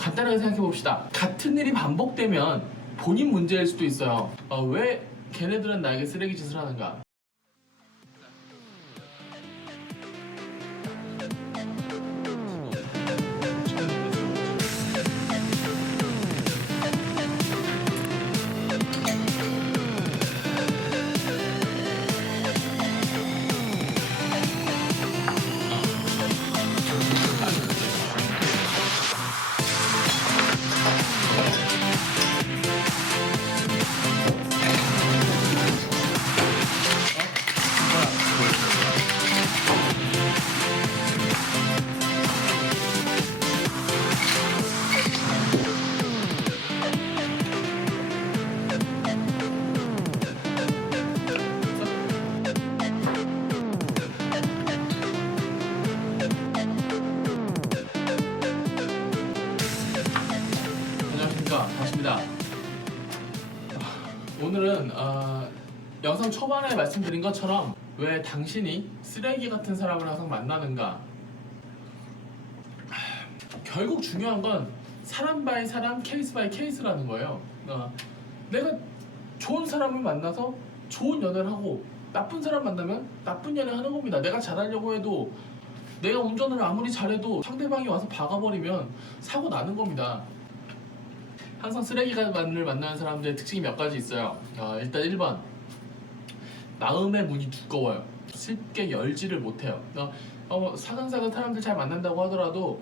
간단하게 생각해 봅시다. 같은 일이 반복되면 본인 문제일 수도 있어요. 왜 걔네들은 나에게 쓰레기 짓을 하는가? 안녕하십니까, 반갑습니다. 오늘은 영상 초반에 말씀드린 것처럼 왜 당신이 쓰레기 같은 사람을 항상 만나는가. 결국 중요한 건 사람 바이 사람, 케이스 바이 케이스라는 거예요. 내가 좋은 사람을 만나서 좋은 연애를 하고 나쁜 사람 만나면 나쁜 연애 하는 겁니다. 내가 잘하려고 해도, 내가 운전을 아무리 잘해도 상대방이 와서 박아버리면 사고 나는 겁니다. 항상 쓰레기만을 만나는 사람들의 특징이 몇 가지 있어요. 일단 1번, 마음의 문이 두꺼워요. 쉽게 열지를 못해요. 사근사근 사람들 잘 만난다고 하더라도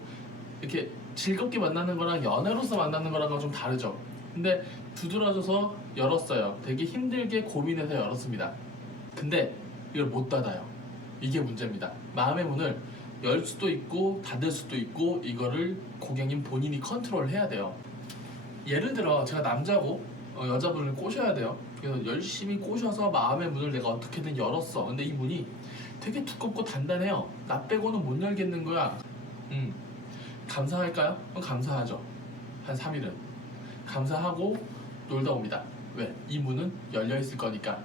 이렇게 즐겁게 만나는 거랑 연애로서 만나는 거랑은 좀 다르죠. 근데 두드러져서 열었어요. 되게 힘들게 고민해서 열었습니다. 근데 이걸 못 닫아요. 이게 문제입니다. 마음의 문을 열 수도 있고 닫을 수도 있고, 이거를 고객님 본인이 컨트롤 해야 돼요. 예를 들어 제가 남자고 여자분을 꼬셔야 돼요. 그래서 열심히 꼬셔서 마음의 문을 내가 어떻게든 열었어. 근데 이 문이 되게 두껍고 단단해요. 나 빼고는 못 열겠는 거야. 감사할까요? 감사하죠. 한 3일은 감사하고 놀다 옵니다. 왜? 이 문은 열려 있을 거니까.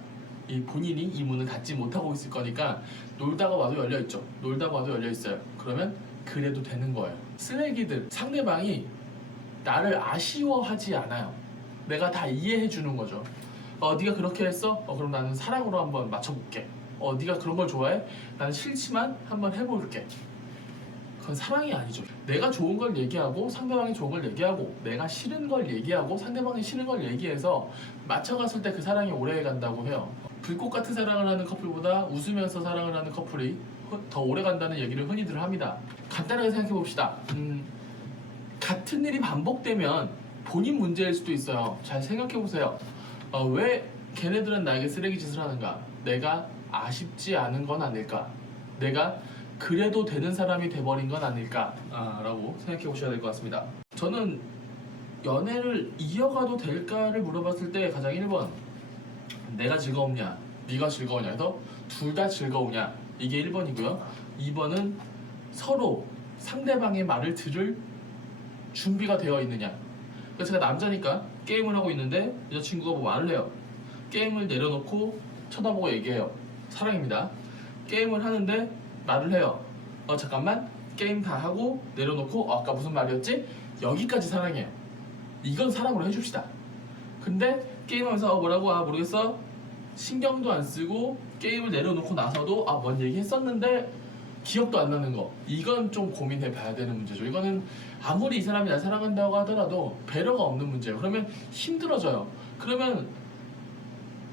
이 본인이 이 문을 닫지 못하고 있을 거니까 놀다가 와도 열려 있죠. 놀다가 와도 열려 있어요. 그러면 그래도 되는 거예요. 쓰레기들, 상대방이 나를 아쉬워하지 않아요. 내가 다 이해해 주는 거죠. 네가 그렇게 했어? 그럼 나는 사랑으로 한번 맞춰볼게. 네가 그런 걸 좋아해? 나는 싫지만 한번 해볼게. 그건 사랑이 아니죠. 내가 좋은 걸 얘기하고 상대방이 좋은 걸 얘기하고, 내가 싫은 걸 얘기하고 상대방이 싫은 걸 얘기해서 맞춰갔을 때 그 사랑이 오래 간다고 해요. 불꽃 같은 사랑을 하는 커플보다 웃으면서 사랑을 하는 커플이 더 오래 간다는 얘기를 흔히들 합니다. 간단하게 생각해 봅시다. 같은 일이 반복되면 본인 문제일 수도 있어요. 잘 생각해 보세요. 왜 걔네들은 나에게 쓰레기 짓을 하는가? 내가 아쉽지 않은 건 아닐까? 내가 그래도 되는 사람이 돼버린 건 아닐까? 라고 생각해 보셔야 될 것 같습니다. 저는 연애를 이어가도 될까를 물어봤을 때 가장 1번, 내가 즐거우냐 네가 즐거우냐 해서 둘 다 즐거우냐, 이게 1번이고요 2번은 서로 상대방의 말을 들을 준비가 되어 있느냐. 그래서 제가 남자니까 게임을 하고 있는데 여자친구가 뭐 말을 해요. 게임을 내려놓고 쳐다보고 얘기해요. 사랑입니다. 게임을 하는데 말을 해요. 잠깐만, 게임 다 하고 내려놓고 아까 무슨 말이었지? 여기까지 사랑해요. 이건 사랑으로 해줍시다. 근데 게임하면서 뭐라고? 모르겠어? 신경도 안 쓰고 게임을 내려놓고 나서도 뭔 얘기 했었는데 기억도 안 나는 거, 이건 좀 고민해 봐야 되는 문제죠. 이거는 아무리 이 사람이 날 사랑한다고 하더라도 배려가 없는 문제예요. 그러면 힘들어져요. 그러면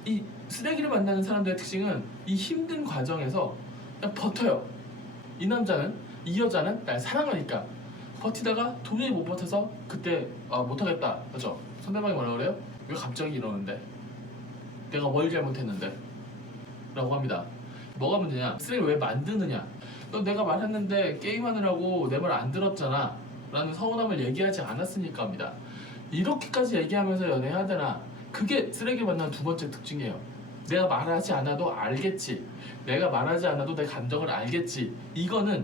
이 쓰레기를 만나는 사람들의 특징은 이 힘든 과정에서 그냥 버텨요. 이 남자는, 이 여자는 날 사랑하니까 버티다가 도저히 못 버텨서 그때 못하겠다, 그죠? 상대방이 뭐라 그래요? 왜 갑자기 이러는데? 내가 뭘 잘못했는데? 라고 합니다. 뭐가 문제냐? 쓰레기를 왜 만드느냐? 너 내가 말했는데 게임하느라고 내 말 안 들었잖아 라는 서운함을 얘기하지 않았으니까 합니다. 이렇게까지 얘기하면서 연애해야 되나? 그게 쓰레기 만나는 두 번째 특징이에요. 내가 말하지 않아도 알겠지, 내가 말하지 않아도 내 감정을 알겠지, 이거는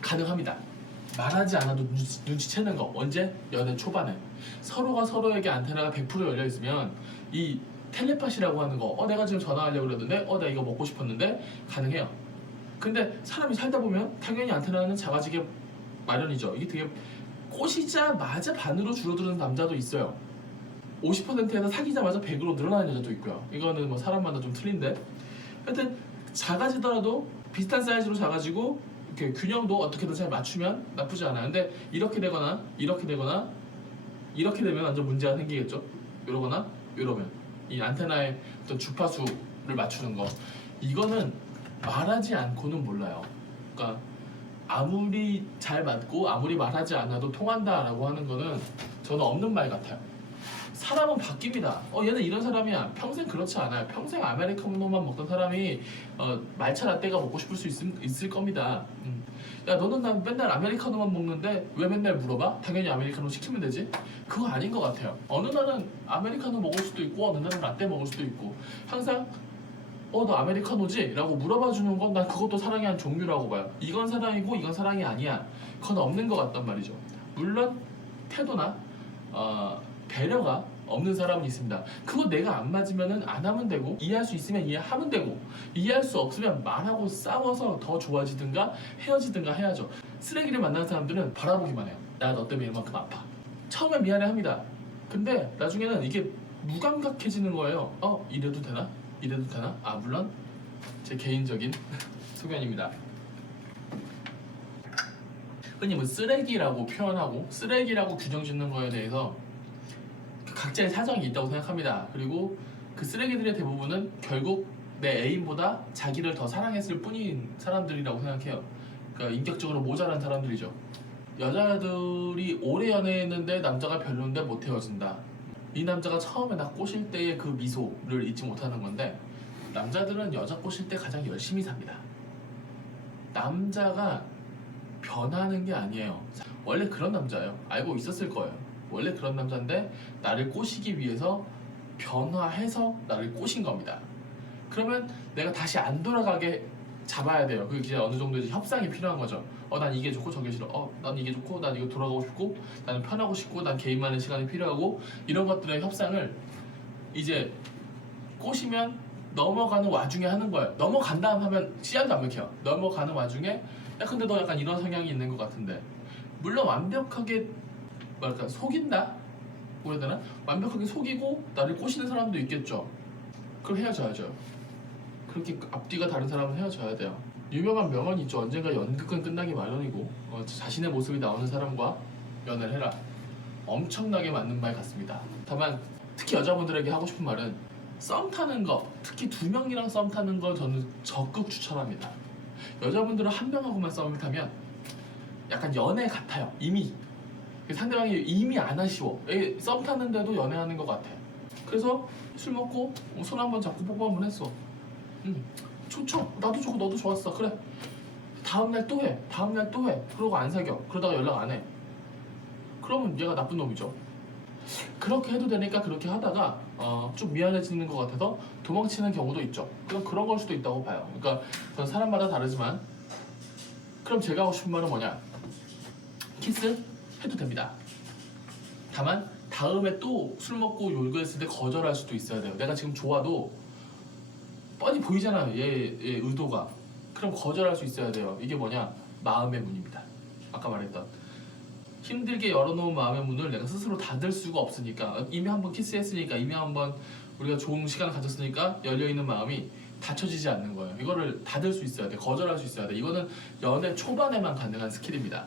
가능합니다. 말하지 않아도 눈치채는 거. 언제? 연애 초반에 서로가 서로에게 안테나가 100% 열려 있으면 이 텔레파시라고 하는 거, 내가 지금 전화하려고 그러는데 내가 이거 먹고 싶었는데, 가능해요. 근데 사람이 살다 보면 당연히 안테나는 작아지게 마련이죠. 이게 되게 꼬시자마자 반으로 줄어드는 남자도 있어요. 50%에서 사귀자마자 100으로 늘어나는 여자도 있고요. 이거는 뭐 사람마다 좀 틀린데, 하여튼 작아지더라도 비슷한 사이즈로 작아지고 이렇게 균형도 어떻게든 잘 맞추면 나쁘지 않아요. 근데 이렇게 되거나 이렇게 되거나 이렇게 되면 완전 문제가 생기겠죠. 이러거나 이러면 이 안테나의 어떤 주파수를 맞추는 거, 이거는 말하지 않고는 몰라요. 그러니까 아무리 잘 맞고 아무리 말하지 않아도 통한다라고 하는 거는 저는 없는 말 같아요. 사람은 바뀝니다. 얘는 이런 사람이야. 평생 그렇지 않아요. 평생 아메리카노만 먹던 사람이 말차 라떼가 먹고 싶을 수 있을 겁니다. 야, 너는 난 맨날 아메리카노만 먹는데 왜 맨날 물어봐? 당연히 아메리카노 시키면 되지? 그거 아닌 것 같아요. 어느 날은 아메리카노 먹을 수도 있고 어느 날은 라떼 먹을 수도 있고, 항상 너 아메리카노지? 라고 물어봐 주는 건 난 그것도 사랑의 한 종류라고 봐요. 이건 사랑이고 이건 사랑이 아니야. 그건 없는 것 같단 말이죠. 물론 태도나 배려가 없는 사람은 있습니다. 그거 내가 안 맞으면은 안 하면 되고, 이해할 수 있으면 이해하면 되고, 이해할 수 없으면 말하고 싸워서 더 좋아지든가 헤어지든가 해야죠. 쓰레기를 만나는 사람들은 바라보기만 해요. 나 너 때문에 이만큼 아파. 처음엔 미안해 합니다. 근데 나중에는 이게 무감각해지는 거예요. 이래도 되나? 이래도 되나? 물론 제 개인적인 소견입니다. 흔히 뭐 쓰레기라고 표현하고 쓰레기라고 규정 짓는 거에 대해서 각자의 사정이 있다고 생각합니다. 그리고 그 쓰레기들의 대부분은 결국 내 애인보다 자기를 더 사랑했을 뿐인 사람들이라고 생각해요. 그러니까 인격적으로 모자란 사람들이죠. 여자들이 오래 연애했는데 남자가 별론데 못 헤어진다. 이 남자가 처음에 나 꼬실 때의 그 미소를 잊지 못하는 건데, 남자들은 여자 꼬실 때 가장 열심히 삽니다. 남자가 변하는 게 아니에요. 원래 그런 남자예요. 알고 있었을 거예요. 원래 그런 남자인데 나를 꼬시기 위해서 변화해서 나를 꼬신 겁니다. 그러면 내가 다시 안 돌아가게 잡아야 돼요. 그게 이제 어느 정도 이제 협상이 필요한 거죠. 난 이게 좋고 저게 싫어. 난 이게 좋고 난 이거 돌아가고 싶고, 나는 편하고 싶고, 난 개인만의 시간이 필요하고, 이런 것들의 협상을 이제 꼬시면 넘어가는 와중에 하는 거예요. 넘어간 다음 하면 씨알도 안 먹혀요. 넘어가는 와중에 야, 근데 너 약간 이런 성향이 있는 것 같은데, 물론 완벽하게 뭐랄까 속인다? 뭐라 해야 되나? 완벽하게 속이고 나를 꼬시는 사람도 있겠죠. 그럼 헤어져야죠. 그렇게 앞뒤가 다른 사람은 헤어져야 돼요. 유명한 명언이 있죠. 언젠가 연극은 끝나기 마련이고 자신의 모습이 나오는 사람과 연애를 해라. 엄청나게 맞는 말 같습니다. 다만 특히 여자분들에게 하고 싶은 말은, 썸 타는 거, 특히 2명이랑 썸 타는 걸 저는 적극 추천합니다. 여자분들은 1명하고만 썸을 타면 약간 연애 같아요. 이미 상대방이 이미 안 아쉬워. 썸 타는데도 연애하는 것 같아. 그래서 술 먹고 손 한번 잡고 뽀뽀 한번 했어. 좋죠. 나도 좋고 너도 좋았어. 그래. 다음날 또 해. 다음날 또 해. 그러고 안 사겨. 그러다가 연락 안 해. 그러면 얘가 나쁜 놈이죠. 그렇게 해도 되니까 그렇게 하다가 좀 미안해지는 것 같아서 도망치는 경우도 있죠. 그런 걸 수도 있다고 봐요. 그러니까 그건 사람마다 다르지만, 그럼 제가 하고 싶은 말은 뭐냐? 키스 해도 됩니다. 다만 다음에 또 술 먹고 욕했을 때 거절할 수도 있어야 돼요. 내가 지금 좋아도 뻔히 보이잖아요, 얘 의도가. 그럼 거절할 수 있어야 돼요. 이게 뭐냐? 마음의 문입니다. 아까 말했던 힘들게 열어놓은 마음의 문을 내가 스스로 닫을 수가 없으니까, 이미 한번 키스했으니까, 이미 한번 우리가 좋은 시간을 가졌으니까 열려있는 마음이 닫혀지지 않는 거예요. 이거를 닫을 수 있어야 돼. 거절할 수 있어야 돼. 이거는 연애 초반에만 가능한 스킬입니다.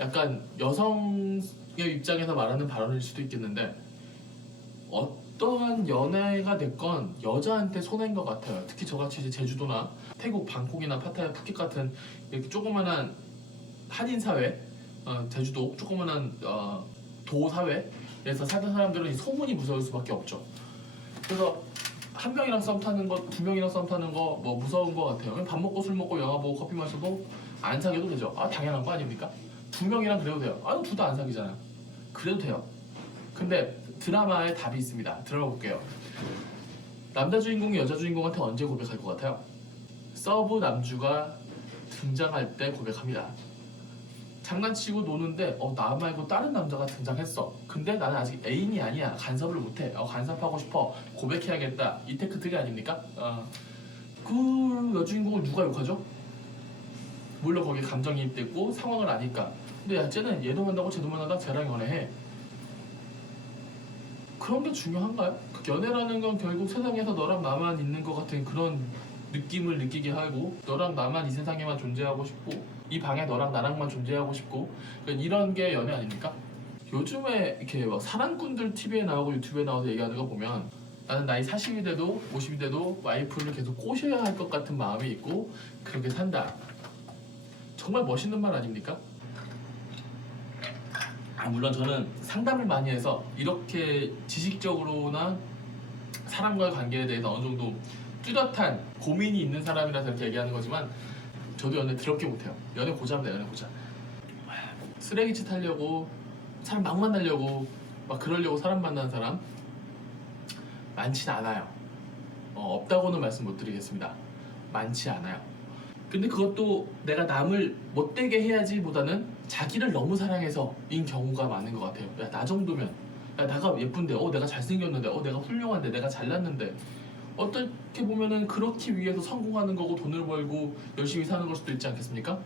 약간 여성의 입장에서 말하는 발언일 수도 있겠는데, 어떠한 연애가 됐건 여자한테 손해인 것 같아요. 특히 저같이 이제 제주도나 태국 방콕이나 파타야 푸켓 같은 이렇게 조그만한 한인 사회, 제주도 조그만한 도 사회에서 사는 사람들은 이 소문이 무서울 수밖에 없죠. 그래서 1명이랑 썸 타는 거, 2명이랑 썸 타는 거 뭐 무서운 거 같아요. 그냥 밥 먹고 술 먹고 영화 보고 커피 마셔도 안 사귀어도 되죠. 당연한 거 아닙니까? 2명이랑 그래도 돼요. 둘 다 안 사귀잖아요. 그래도 돼요. 근데 드라마에 답이 있습니다. 들어볼게요. 남자 주인공이 여자 주인공한테 언제 고백할 것 같아요? 서브 남주가 등장할 때 고백합니다. 장난치고 노는데 나 말고 다른 남자가 등장했어. 근데 나는 아직 애인이 아니야. 간섭을 못해. 간섭하고 싶어. 고백해야겠다. 이 테크트리 아닙니까? 그 여주인공을 누가 욕하죠? 물론 거기에 감정이입됐고 상황을 아니까. 근데 야 쟤는 얘도 만나고 쟤도 만나다 쟤랑 연애해. 그런 게 중요한가요? 그 연애라는 건 결국 세상에서 너랑 나만 있는 것 같은 그런 느낌을 느끼게 하고, 너랑 나만 이 세상에만 존재하고 싶고, 이 방에 너랑 나랑만 존재하고 싶고, 그러니까 이런 게 연애 아닙니까? 요즘에 이렇게 막 사랑꾼들 TV에 나오고 유튜브에 나와서 얘기하는 거 보면, 나는 나이 40이 돼도 50이 돼도 와이프를 계속 꼬셔야 할 것 같은 마음이 있고 그렇게 산다. 정말 멋있는 말 아닙니까? 물론 저는 상담을 많이 해서 이렇게 지식적으로나 사람과의 관계에 대해서 어느 정도 뚜렷한 고민이 있는 사람이라서 이렇게 얘기하는 거지만, 저도 연애 더럽게 못해요. 연애 고자입니다. 연애 고자. 쓰레기짓 하려고, 사람 막 만나려고, 막 그러려고 사람 만나는 사람 많진 않아요. 없다고는 말씀 못 드리겠습니다. 많지 않아요. 근데 그것도 내가 남을 못되게 해야지 보다는 자기를 너무 사랑해서인 경우가 많은 것 같아요. 야, 나 정도면, 야, 나가 예쁜데, 내가 잘생겼는데, 내가 훌륭한데, 내가 잘났는데, 어떻게 보면은 그렇기 위해서 성공하는 거고 돈을 벌고 열심히 사는 걸 수도 있지 않겠습니까?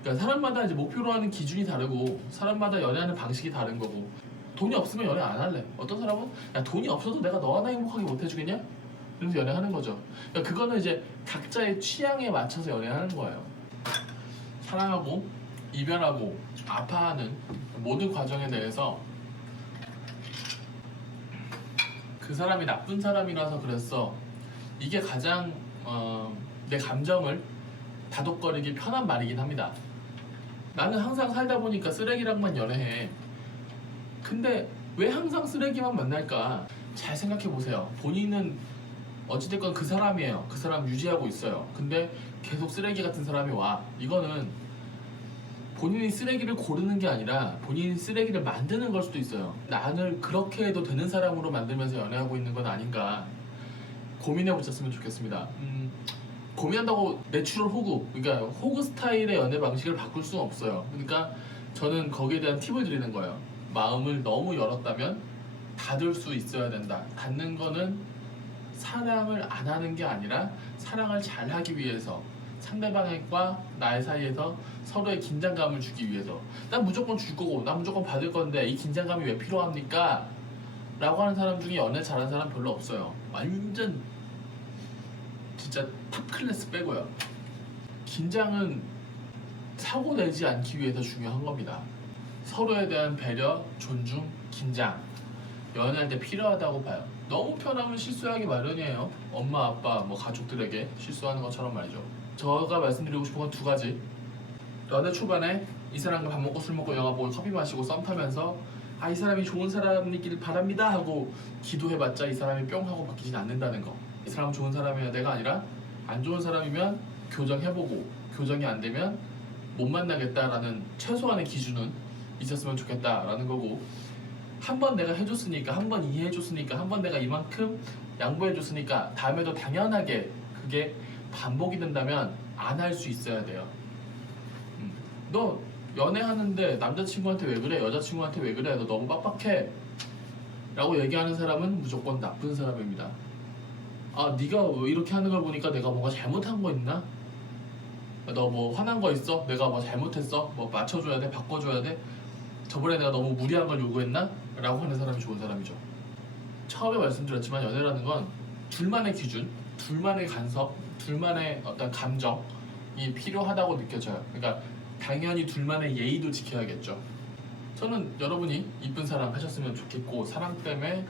그러니까 사람마다 이제 목표로 하는 기준이 다르고, 사람마다 연애하는 방식이 다른 거고, 돈이 없으면 연애 안 할래. 어떤 사람은 야, 돈이 없어도 내가 너 하나 행복하게 못 해주겠냐? 이러면서 연애하는 거죠. 그러니까 그거는 이제 각자의 취향에 맞춰서 연애하는 거예요. 사랑하고 이별하고 아파하는 모든 과정에 대해서 그 사람이 나쁜 사람이라서 그랬어, 이게 가장 내 감정을 다독거리기 편한 말이긴 합니다. 나는 항상 살다 보니까 쓰레기랑만 연애해. 근데 왜 항상 쓰레기만 만날까? 잘 생각해 보세요. 본인은 어찌됐건 그 사람이에요. 그 사람 유지하고 있어요. 근데 계속 쓰레기 같은 사람이 와. 이거는 본인이 쓰레기를 고르는 게 아니라 본인이 쓰레기를 만드는 걸 수도 있어요. 나를 그렇게 해도 되는 사람으로 만들면서 연애하고 있는 건 아닌가 고민해 보셨으면 좋겠습니다. 고민한다고 내추럴 호구, 그러니까 호구 스타일의 연애 방식을 바꿀 수는 없어요. 그러니까 저는 거기에 대한 팁을 드리는 거예요. 마음을 너무 열었다면 닫을 수 있어야 된다. 닫는 거는 사랑을 안 하는 게 아니라 사랑을 잘 하기 위해서, 상대방과 나의 사이에서 서로의 긴장감을 주기 위해서. 난 무조건 줄 거고 난 무조건 받을 건데 이 긴장감이 왜 필요합니까? 라고 하는 사람 중에 연애 잘하는 사람 별로 없어요. 완전 진짜 탑 클래스 빼고요. 긴장은 사고 내지 않기 위해서 중요한 겁니다. 서로에 대한 배려, 존중, 긴장, 연애할 때 필요하다고 봐요. 너무 편하면 실수하기 마련이에요. 엄마, 아빠, 뭐 가족들에게 실수하는 것처럼 말이죠. 제가 말씀드리고 싶은 건 두 가지. 연애 초반에 이 사람과 밥 먹고 술 먹고 영화 보고 커피 마시고 썸 타면서 이 사람이 좋은 사람이길 바랍니다 하고 기도해봤자 이 사람이 뿅 하고 바뀌진 않는다는 거. 이 사람은 좋은 사람이야 내가 아니라, 안 좋은 사람이면 교정해보고 교정이 안 되면 못 만나겠다라는 최소한의 기준은 있었으면 좋겠다라는 거고, 한 번 내가 해줬으니까, 한 번 이해해줬으니까, 한 번 내가 이만큼 양보해줬으니까 다음에도 당연하게 그게 반복이 된다면 안 할 수 있어야 돼요. 너 연애하는데 남자친구한테 왜 그래? 여자친구한테 왜 그래? 너 너무 빡빡해 라고 얘기하는 사람은 무조건 나쁜 사람입니다. 네가 왜 이렇게 하는 걸 보니까 내가 뭔가 잘못한 거 있나? 너 뭐 화난 거 있어? 내가 뭐 잘못했어? 뭐 맞춰줘야 돼? 바꿔줘야 돼? 저번에 내가 너무 무리한 걸 요구했나? 라고 하는 사람이 좋은 사람이죠. 처음에 말씀드렸지만 연애라는 건 둘만의 기준, 둘만의 간섭, 둘만의 어떤 감정이 필요하다고 느껴져요. 그러니까 당연히 둘만의 예의도 지켜야겠죠. 저는 여러분이 이쁜 사랑 하셨으면 좋겠고, 사랑 때문에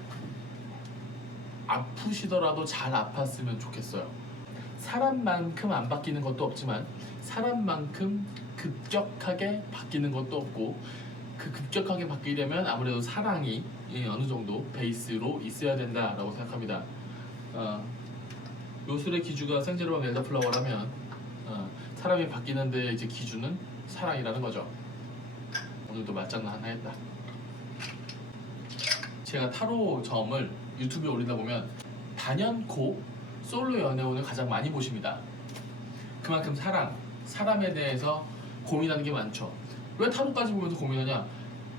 아프시더라도 잘 아팠으면 좋겠어요. 사람만큼 안 바뀌는 것도 없지만 사람만큼 급격하게 바뀌는 것도 없고, 그 급격하게 바뀌려면 아무래도 사랑이 어느 정도 베이스로 있어야 된다라고 생각합니다. 요술의 기주가 생제로운 엘더플라워라면 사람이 바뀌는데 이제 기준은 사랑이라는 거죠. 오늘도 맞장난 하나 했다. 제가 타로 점을 유튜브에 올리다 보면 단연코 솔로 연애운을 가장 많이 보십니다. 그만큼 사람에 대해서 고민하는 게 많죠. 왜 타로까지 보면서 고민하냐?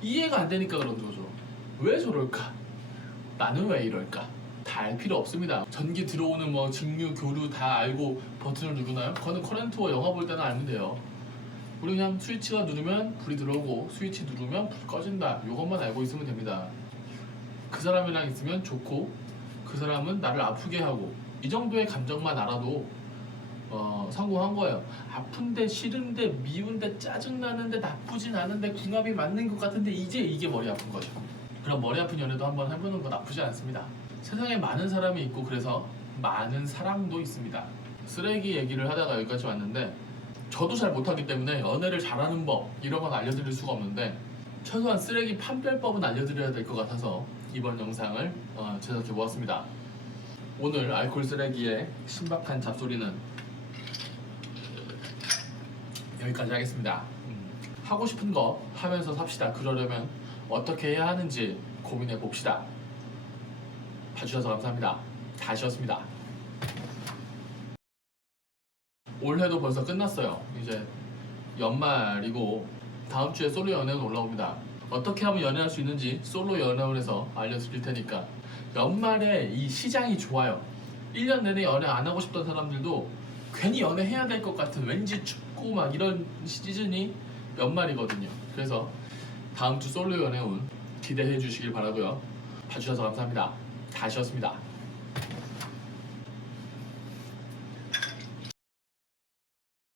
이해가 안 되니까 그런 거죠. 왜 저럴까? 나는 왜 이럴까? 다 알 필요 없습니다. 전기 들어오는 뭐 직류, 교류 다 알고 버튼을 누르나요? 그거는 커렌트와 영화 볼 때는 알면 돼요. 우리 그냥 스위치가 누르면 불이 들어오고 스위치 누르면 불이 꺼진다. 이것만 알고 있으면 됩니다. 그 사람이랑 있으면 좋고 그 사람은 나를 아프게 하고 이 정도의 감정만 알아도 성공한 거예요. 아픈데 싫은데 미운데 짜증나는데 나쁘진 않은데 궁합이 맞는 것 같은데 이제 이게 머리 아픈 거죠. 그럼 머리 아픈 연애도 한번 해보는 건 나쁘지 않습니다. 세상에 많은 사람이 있고 그래서 많은 사랑도 있습니다. 쓰레기 얘기를 하다가 여기까지 왔는데 저도 잘 못하기 때문에 연애를 잘하는 법 이런 건 알려드릴 수가 없는데 최소한 쓰레기 판별법은 알려드려야 될 것 같아서 이번 영상을 제작해 보았습니다. 오늘 알코올 쓰레기의 신박한 잡소리는 여기까지 하겠습니다. 하고 싶은 거 하면서 삽시다. 그러려면 어떻게 해야 하는지 고민해 봅시다. 봐주셔서 감사합니다. 다시였습니다. 올해도 벌써 끝났어요. 이제 연말이고 다음 주에 솔로 연애운 올라옵니다. 어떻게 하면 연애할 수 있는지 솔로 연애운에서 알려드릴 테니까 연말에 이 시장이 좋아요. 1년 내내 연애 안 하고 싶던 사람들도 괜히 연애해야 될 것 같은 왠지 춥고 막 이런 시즌이 연말이거든요. 그래서 다음 주 솔로 연애운 기대해 주시길 바라고요. 봐주셔서 감사합니다. 다시였습니다.